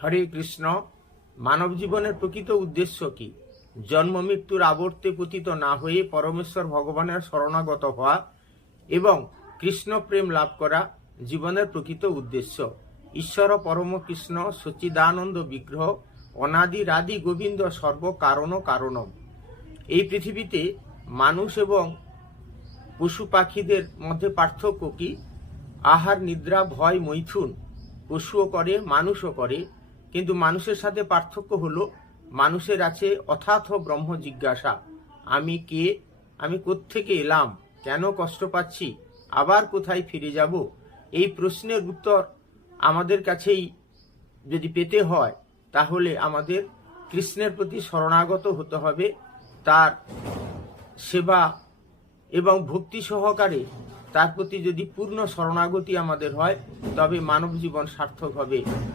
হরে কৃষ্ণ। মানব জীবনের প্রকৃত উদ্দেশ্য কি? জন্ম মৃত্যুর আবর্তে পতিত না হয়ে পরমেশ্বর ভগবানের শরণাগত হওয়া এবং কৃষ্ণ প্রেম লাভ করা জীবনের প্রকৃত উদ্দেশ্য। ঈশ্বর পরম কৃষ্ণ সচ্চিদানন্দ বিগ্রহ অনাদিরাদি গোবিন্দ সর্ব কারণ কারণম। এই পৃথিবীতে মানুষ এবং পশু পাখিদের মধ্যে পার্থক্য কি? আহার নিদ্রা ভয় মৈথুন পশুও করে মানুষও করে, কিন্তু মানুষের সাথে পার্থক্য হলো মানুষের আছে অথাথ ব্রহ্ম জিজ্ঞাসা। আমি কে? আমি কোত্থেকে এলাম? কেন কষ্ট পাচ্ছি? আবার কোথায় ফিরে যাব? এই প্রশ্নের উত্তর আমাদের কাছেই যদি পেতে হয়, তাহলে আমাদের কৃষ্ণের প্রতি শরণাগত হতে হবে। তার সেবা এবং ভক্তি সহকারে তার প্রতি যদি পূর্ণ শরণাগতি আমাদের হয়, তবে মানব জীবন সার্থক হবে।